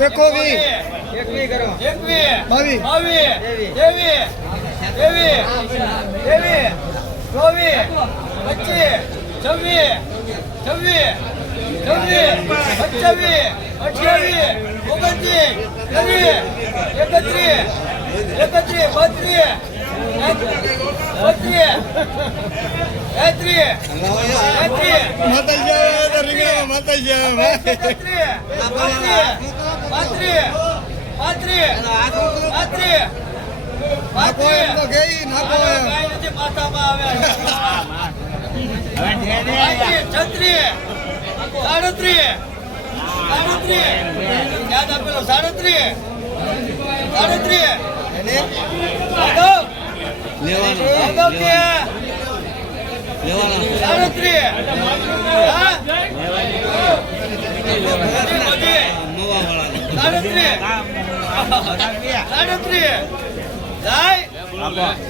એકવી એકવી બાવીસ ત્રેવીસ ત્રેવીસ ત્રેવીસ ચોવીસ પચીસ છવ્વીસ છવ્વીસ છવ્વીસ સત્યાવીસ અઠ્યાવીસ ઓગણત્રીસ ત્રીસ એકત્રીસ એકત્રીસ બત્રીસ બત્રીસ સાડત્રીસ. સાડત્રીસ. યાદ આપેલો હા બધી, બધી. સાડત્રીસ. સાડત્રીસ. જાય.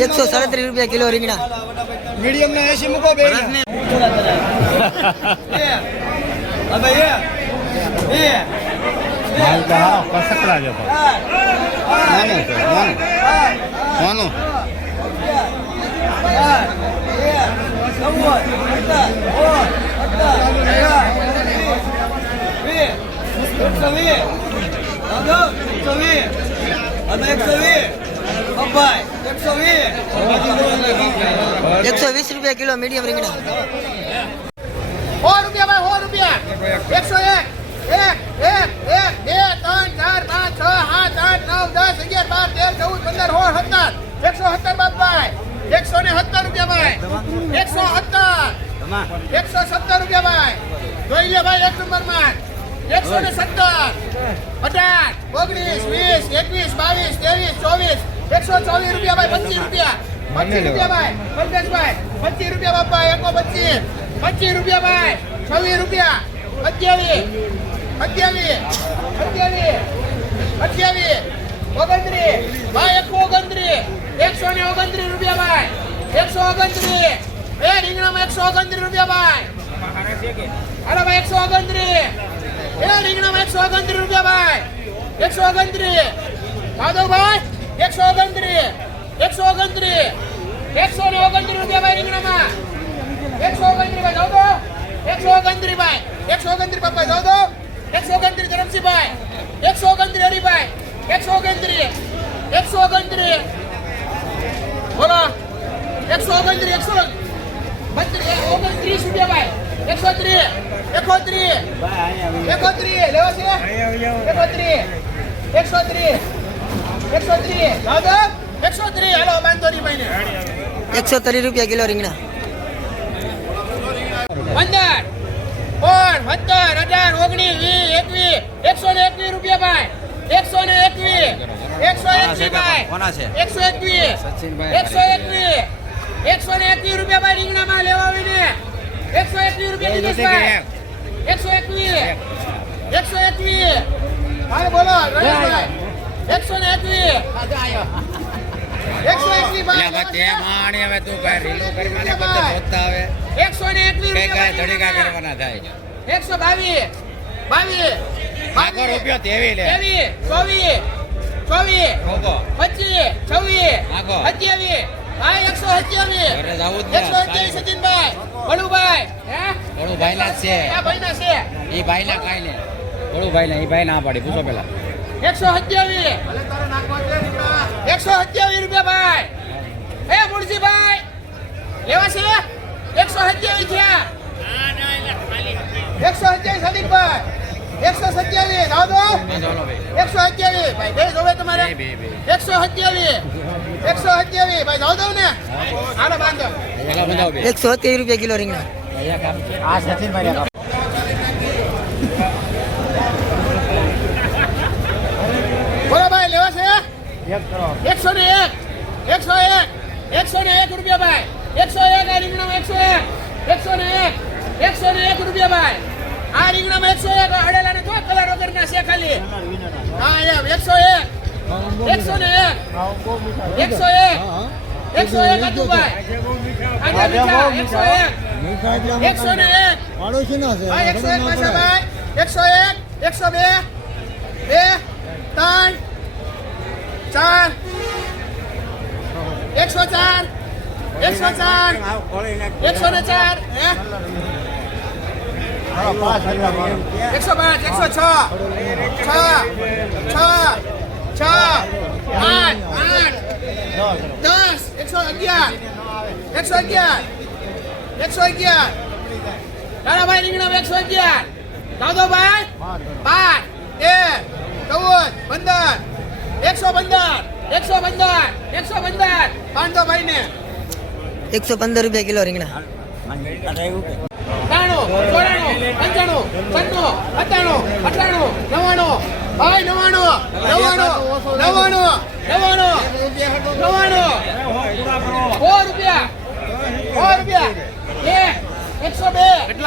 એકસો સાડત્રીસ રૂપિયા કિલો રીંગણા મીડિયમ ને એસી મૂકો બે કોનું એકસો વીસ રૂપિયા કિલો મીડિયમ રીંગણા સો રૂપિયા ભાઈ સો રૂપિયા એકસો એક એક એક એક બે ત્રણ ચાર પાંચ છ સાત આઠ નવ દસ અગિયાર બાર તેર ચૌદ પંદર સોળ સત્તર એકસો સત્તર બાપભાઈ એકસો ને સત્તર રૂપિયા ભાઈ એકસો સત્તર એકસો સત્તર રૂપિયા ભાઈ જોઈ લે ભાઈ એક નંબરમાં એકસો ને સત્તર. અઢાર ઓગણીસ, વીસ, એકવીસ, બાવીસ, ત્રેવીસ, ચોવીસ. એકસો ચોવીસ રૂપિયા ભાઈ, પચીસ રૂપિયા. પચીસ રૂપિયા ભાઈ પંકજભાઈ પચીસ રૂપિયા બાપા, એકો પચીસ. પચીસ રૂપિયા ભાઈ, છવ્વીસ રૂપિયા. અઠ્યાવીસ અઠ્યાવીસ અઠ્યાવીસ અઠ્યાવીસ, ઓગણત્રીસ. ભાઈ, એકસો ઓગણત્રીસ. એકસો ને ઓગણત્રીસ રૂપિયા ભાઈ. એકસો ઓગણત્રીસ. એ રીંગણામાં એકસો ઓગણત્રીસ રૂપિયા ભાઈ. હાલો ભાઈ, એકસો ઓગણત્રીસ. એ રીંગણામાં એકસો ઓગણત્રીસ રૂપિયા ભાઈ એકસો ઓગણત્રીસ માધવભાઈ એકસો ઓગણત્રીસ એકસો ઓગણત્રીસ એકસો ને ઓગણત્રીસ રૂપિયા ભાઈ રીંગણામાં એકસો ઓગણત્રીસ ભાઈ જાઓ તો એકસો ઓગણત્રીસ ભાઈ એકસો ઓગણત્રીસ બાપા જાઓ તો એકસો ઓગણત્રીસ ધરમસિંહભાઈ એકસો ઓગણત્રીસ હરિભાઈ એકસો ઓગણત્રીસ એકસો ઓગણત્રીસ બોલો એકસો ઓગણત્રીસ એકસો બત્રીસ ઓગણત્રીસ રૂપિયા ભાઈ એકસો ત્રીસ એકોત્રીસ એકોત્રીસ લેવો છે? એકોત્રીસ એકસો ત્રીસ એકસો ત્રીસ એકસો ત્રીસ હાલો બાંધો નહીં ભાઈને. એકસો ત્રીસ રૂપિયા કિલો રીંગણા. પંદર પણ સત્તર અઢાર ઓગણીસ વીસ એકવીસ એકસો ને એકવીસ રૂપિયા ભાઈ. એકસો ને એકવીસ એકસો એકવીસ ભાઈ. એકસો એકવીસ એકસો એકવીસ એકસો ને એકવીસ રૂપિયા ભાઈ રીંગણામાં લેવા આવીને. એકસો એકવીસ રૂપિયા દિનેશભાઈ એકસો એકવીસ એકસો એકવીસ ભાઈ બોલો રમેશભાઈ એકસો ને એકવીસ એકસો એકવીસ ભાઈ. હવે તું કઈ રીલો કરી મને બધે આવે. એકસો ને એકવીસ કઈ કઈ રૂપિયા ધડીકા ભાઈ. કરવાના થાય. એકસો બાવીસ. બાવીસ. આખો રૂપિયો તેવી લે. ત્રેવીસ ચોવીસ. ચોવીસ. પચીસ. છવ્વીસ. સત્યાવીસ. હા એકસો સત્યાવીસ. ઘરે જાવું જ એકસો સત્યાવીસ સચિનભાઈ. બળુભાઈ હે? બળું ભાઈ ના છે. આ ભાઈના છે. એ ભાઈ ના કાઈ ને બળું ભાઈ ના એ ભાઈ ના પાડી. પૂછો પેલા. એકસો સત્યાવીસ. એકસો સત્યાવીસ રૂપિયા ભાઈ. હે મુરજીભાઈ લેવા છે? એકસો સત્યાવીસ થયા. એકસો સત્યાવીસ સદીકભાઈ એકસો સત્યાવીસ. આવો ભાઈ એકસો સત્યાવીસ. ભાઈ બે જોવે તમારે. એકસો સત્યાવીસ. એકસો સત્યાવીસ ભાઈ જાવ દઉં ને. બાંધો. એકસો સત્યાવીસ રૂપિયા કિલો રીંગણા આ સચિન ભાઈ બોલો ભાઈ લેવા છે? એકસો ને એક એકસો એક એકસો ને એક રૂપિયા ભાઈ. એકસો એક આ રીંગણામાં એકસો એક એકસો ને એક એકસો ને એક રૂપિયા ભાઈ. આ રીંગણા એકસો એક અડેલા ને કલર વગર ના છે ખાલી. હા એકસો એક. એકસો ને એક. એકસો એક એકસો એક હતું ભાઈ એકસો એક. એકસો ને એક. હા એકસો એક પાછા ભાઈ. એકસો એક એકસો બે બે ત્રણ ચાર એકસો ચાર એકસો ચાર એકસો ને ચાર એકસો પાંચ એકસો છ છ છ આઠ આઠ દસ એકસો અગિયાર એકસો અગિયાર એકસો અગિયાર દાદાભાઈ રીંગણા એકસો અગિયાર દાદોભાઈ પાંચ તેર ચૌદ પંદર એકસો પંદર એકસો પંદર એકસો પંદર પાંચસો ભાઈ ને એકસો પંદર રૂપિયા કિલો રીંગણા. ત્રાણું ચોરાણું પંચાણું છન્નું સત્તાણું અઠાણું નવ્વાણું ભાઈ નવ્વાણું નવ્વાણું નવ્વાણું નવ્વાણું નવ્વાણું સો રૂપિયા સો રૂપિયા એક એકસો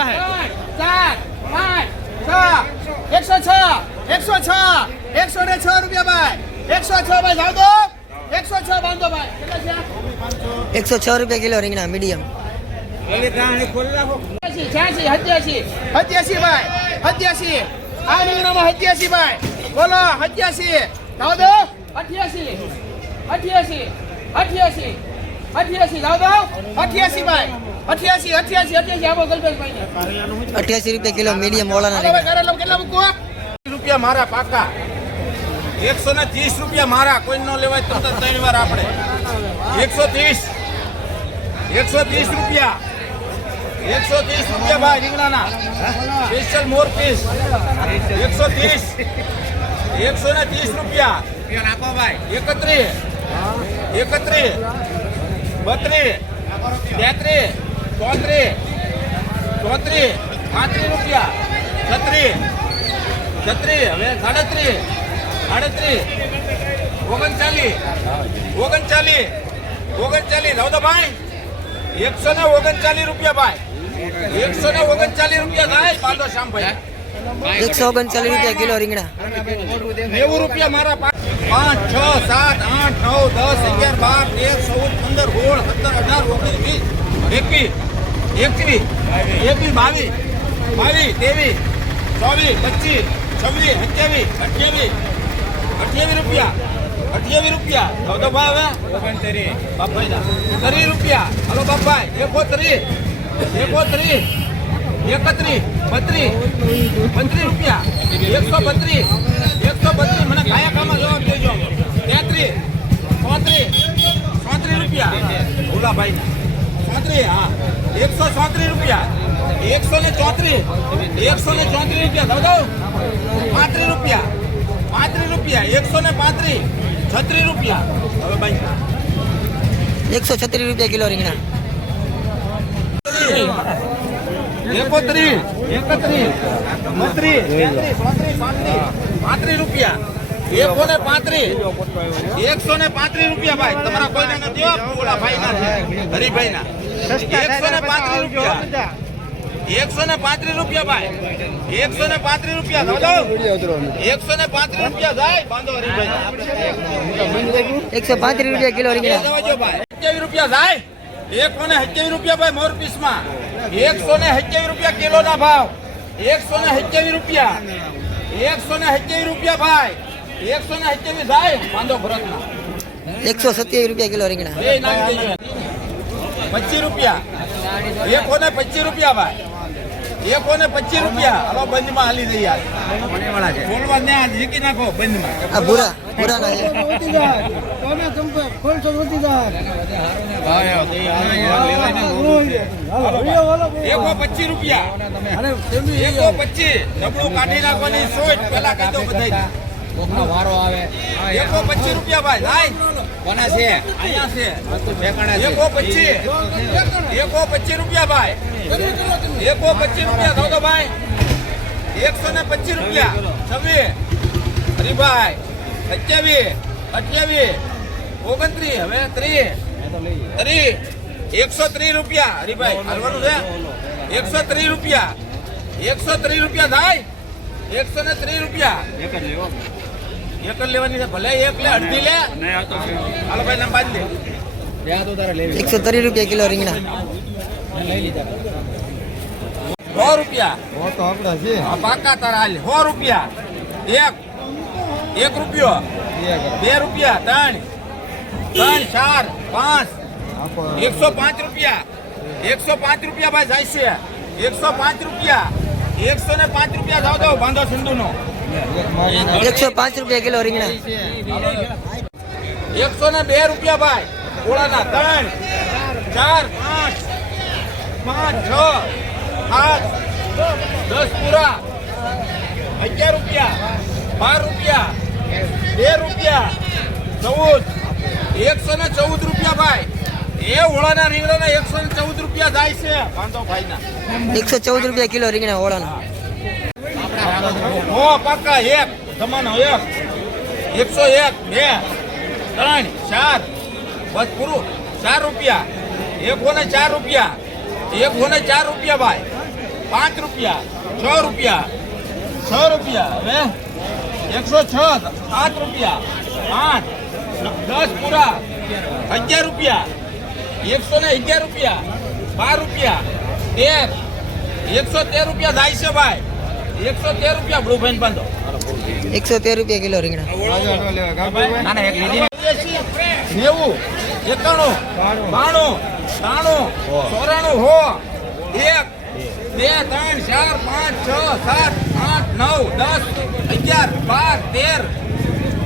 બે ત્રણ ચાર પાંચ છ એકસો છ એકસો છ એકસો ને છ રૂપિયા ભાઈ એકસો છ ભાઈ જાવ દો એકસો છ બાંધો ભાઈ એકસો છ રૂપિયા કિલો રીંગણા મીડિયમ છ્યાસી સત્યાસી સત્યાસી ભાઈ સત્યાસી આ રીંગણામાં સત્યાસી ભાઈ બોલો સત્યાસી જાવ દો અઠ્યાસી અઠ્યાસી અઠ્યાસી અઠ્યાસી જાવ દો અઠ્યાસી ભાઈ અઠ્યાસી અઠ્યાસી અઠ્યાસી. આપો કલ્પેશભાઈ અઠ્યાસી રૂપિયા કિલો મીડિયમ ઓળાના કેટલા મૂકવો રૂપિયા મારા પાકા. એકસો ને ત્રીસ રૂપિયા મારા. કોઈ ન લેવાય તો ત્રણ વાર આપણે. એકસો ત્રીસ. એકસો ત્રીસ રૂપિયા. એકસો ત્રીસ રૂપિયા ભાઈ રીંગણાના. Special more piece. એકસો ત્રીસ. એકસો ને ત્રીસ રૂપિયા. ભાઈ એકત્રીસ. એકત્રીસ. બત્રીસ. તેત્રીસ ચોત્રીસ. ચોત્રીસ. પાંત્રીસ રૂપિયા. છત્રીસ. છત્રીસ. હવે સાડત્રીસ. સાડત્રીસ. ઓગણચાલીસ. ઓગણચાલીસ. ઓગણચાલીસ. ભાઈ. એકસો ને ઓગણચાલીસ રૂપિયા ભાઈ. એકસો ને ઓગણચાલીસ રૂપિયા થાય પાડો શ્યામભાઈ. એકસો ઓગણચાલીસ રૂપિયા કિલો રીંગણા. નેવું રૂપિયા મારા પાંચ છ સાત આઠ નવ દસ અગિયાર બાર તેર ચૌદ પંદર સોળ સત્તર અઢાર ઓગણીસ વીસ એકવીસ એકવીસ એકવીસ બાવીસ બાવીસ ત્રેવીસ ચોવીસ પચીસ છવ્વીસ સત્યાવીસ અઠ્યાવીસ અઠ્યાવીસ રૂપિયા અઠ્યાવીસ રૂપિયા. ભાઈ હવે? બાપાઈના ત્રીસ રૂપિયા. હલો બાપાઈ એકો ત્રીસ એકો એકત્રીસ બત્રીસ પંત્રીસ રૂપિયા. એકસો બત્રીસ એકસો બત્રીસ. મને કયા કામમાં જવાબ દેજો. તેત્રીસ ચોત્રીસ ચોત્રીસ રૂપિયા. ભોલાભાઈ ચોત્રીસ હા. એકસો ચોત્રીસ રૂપિયા. એકસો ને ચોત્રીસ. એકસો ને ચોત્રીસ રૂપિયા. પાંત્રીસ રૂપિયા. પાંત્રીસ રૂપિયા. એકસો ને પાંત્રીસ. છત્રીસ રૂપિયા. હવે ભાઈ એકસો છત્રીસ રૂપિયા કિલો રીંગણા. એકોત્રીસ. એકત્રીસ. બત્રીસ પાંત્રીસ રૂપિયા. એકસો ને પાંત્રીસ. એકસો ને પાંત્રીસ રૂપિયા ભાઈ. તમારા નથી ભાઈ ના હરિભાઈ ના એકસો ને પાંત્રીસ રૂપિયા એકસો ને પાંત્રીસ રૂપિયા ભાઈ એકસો ને પાંત્રીસ રૂપિયા દાદો એકસો ને પાંત્રીસ રૂપિયા જાય બાંધો હરિભાઈ એકસો પાંત્રીસ રૂપિયા કિલો રીંગણા જવાજો ભાઈ સત્યાવીસ રૂપિયા જાય એકસો ને સત્યાવીસ રૂપિયા ભાઈ મોર પીસમાં એકસો ને સત્યાવીસ રૂપિયા કિલો ના ભાવ એકસો ને સત્યાવીસ રૂપિયા એકસો ને સત્યાવીસ રૂપિયા ભાઈ એકસો ને સત્યાવીસ જાય બાંધો ભરતના એકસો સત્યાવીસ રૂપિયા કિલો રીંગણા એ નાખી દેજો પચીસ રૂપિયા. એકો ને પચીસ રૂપિયા ભાઈ? એકો ને પચીસ રૂપિયા? હલો બંધમાં હાલી જઈ બોલવા જીકી નાખો બંધમાં એકો પચીસ રૂપિયા. એકો પચીસ. નબળું કાઢી નાખવાની સોચ પેલા કહી દો બધાય વારો આવે. એકો પચીસ રૂપિયા ભાઈ લાય કોના છે? અહીંયા છે. એકો પચીસ. એકો પચીસ રૂપિયા ભાઈ. એકો પચીસ રૂપિયા દો તો ભાઈ. એકસો ને પચીસ રૂપિયા. છવ્વીસ. હરીભાઈ સત્યાવીસ. અઠ્યાવીસ. ઓગણત્રીસ. હવે ત્રીસ. ત્રીસ. એકસો ત્રીસ રૂપિયા. હરીભાઈ હાલવાનું છે. એકસો ત્રીસ રૂપિયા. એકસો ત્રીસ રૂપિયા થાય. એકસો ને ત્રીસ રૂપિયા. એક લેવાની છે. ભલે એક લે અડધી લે. હાલો ભાઈ નામ બાંધી દે ત્યાં તો તારે લેવી. એકસો ત્રીસ રૂપિયા કિલો રીંગણા. સો રૂપિયા. તો આપણા છે. પાકા તારા હાલ. સો રૂપિયા. એક. એક રૂપિયો. બે રૂપિયા. ત્રણ. ત્રણ ચાર પાંચ. એકસો પાંચ રૂપિયા. એકસો પાંચ રૂપિયા ભાઈ જાય છે એકસો પાંચ રૂપિયા. એકસો ને પાંચ રૂપિયા જાવ દો બાંધો સિંધુ નો એકસો પાંચ રૂપિયા કિલો રીંગણા. એકસો ને બે રૂપિયા ભાઈ. ઓળાના ત્રણ ચાર પાંચ પાંચ છ આઠ દસ પૂરા. અગિયાર રૂપિયા બાર રૂપિયા બે રૂપિયા ચૌદ. એકસો ને ચૌદ રૂપિયા ભાઈ. એ ઓળાના રીંગણાના એકસો ને ચૌદ રૂપિયા જાય છે. બાંધો ભાઈના. એકસો ચૌદ રૂપિયા કિલો રીંગણા ઓળાના. હો પાકા એક તમાનો એક એકસો એક બે, ત્રણ, ચાર. બસ પૂરું. ચાર રૂપિયા. એક હોને ચાર રૂપિયા. એક હોને ચાર રૂપિયા, ભાઈ. પાંચ રૂપિયા. છ રૂપિયા. છ રૂપિયા. હવે એકસો છ આઠ રૂપિયા. આઠ, દસ પૂરા. અગિયાર રૂપિયા. એકસો ને અગિયાર રૂપિયા. બાર રૂપિયા. તેર. એકસો તેર રૂપિયા જાય છે, ભાઈ. એકસો તેર રૂપિયા બ્લુ બાંધો. એકસો તેર રૂપિયા કિલો રીંગણા. નેવું એકાણું બાણું. ત્રાણું ચોરાણું હો. એક બે ત્રણ ચાર પાંચ છ સાત આઠ નવ દસ અગિયાર બાર તેર.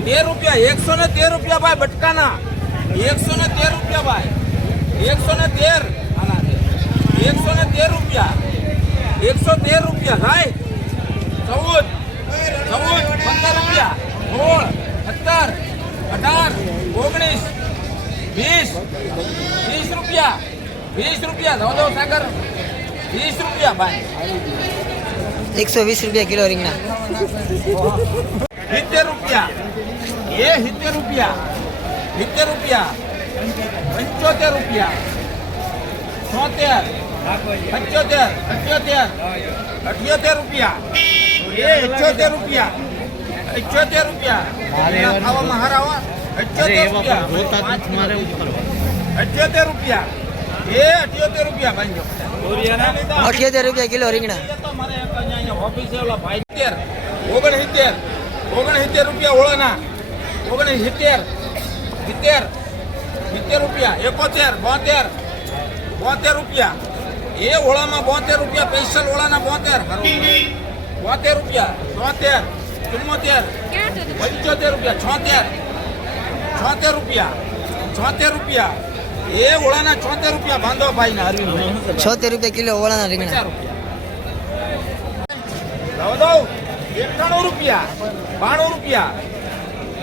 તેર રૂપિયા એકસો ને તેર રૂપિયા ભાઈ બટકાના. એકસો ને તેર રૂપિયા ભાઈ. એકસો ને તેર. આના એકસો ને તેર રૂપિયા. એકસો તેર રૂપિયા ભાઈ ચૌદ ચૌદ પંદર રૂપિયા સોળ સત્તર અઢાર ઓગણીસ વીસ વીસ રૂપિયા વીસ રૂપિયા દો દો સાગર વીસ રૂપિયા ભાઈ એકસો વીસ રૂપિયા કિલો રીંગણા સિત્તેર રૂપિયા એ સિત્તેર રૂપિયા સિત્તેર રૂપિયા પંચોતેર રૂપિયા છોતેર પંચોતેર અઠ્યોતેર અઠ્યોતેર રૂપિયા એ અઠ્યોતેર રૂપિયા. અઠ્યોતેર રૂપિયા. ખાવામાં હરાવા અઠ્યોતેર રૂપિયા. અઠ્યોતેર રૂપિયા. એ અઠ્યોતેર રૂપિયા ભાઈઓ. અઠ્યોતેર રૂપિયા કિલો રીંગણા. ઓગણસિત્તેર. ઓગણસિત્તેર રૂપિયા ઓળાના. ઓગણસિત્તેર. સિત્તેર. સિત્તેર રૂપિયા. એકોતેર બોતેર. બોતેર રૂપિયા. એ ઓળામાં બોતેર રૂપિયા સ્પેશિયલ ઓળાના બોતેર. બોતેર રૂપિયા તોતેર ચુમ્મોતેર પંચોતેર રૂપિયા છોતેર છોતેર રૂપિયા છોતેર રૂપિયા. એ ઓળાના છોતેર રૂપિયા બાંધો ભાઈ ના અરવિંદ છોતેર રૂપિયા કિલો ઓળાના રીંગણા. દઉં એકાણું રૂપિયા બાણું રૂપિયા.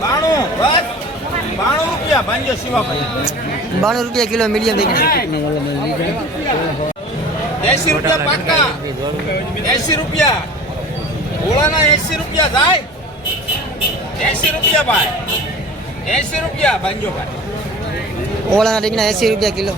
બાણું બસ. બાણું રૂપિયા ભાંજો શિવાભાઈ. બાણું રૂપિયા કિલો મીડિયમ રીંગણા એસી રૂપિયા પાકા એસી રૂપિયા. ઓળાના એસી રૂપિયા થાય એસી રૂપિયા ભાઈ. એસી રૂપિયા ભાંજો ભાઈ. ઓળાના રીંગણા એસી રૂપિયા કિલો.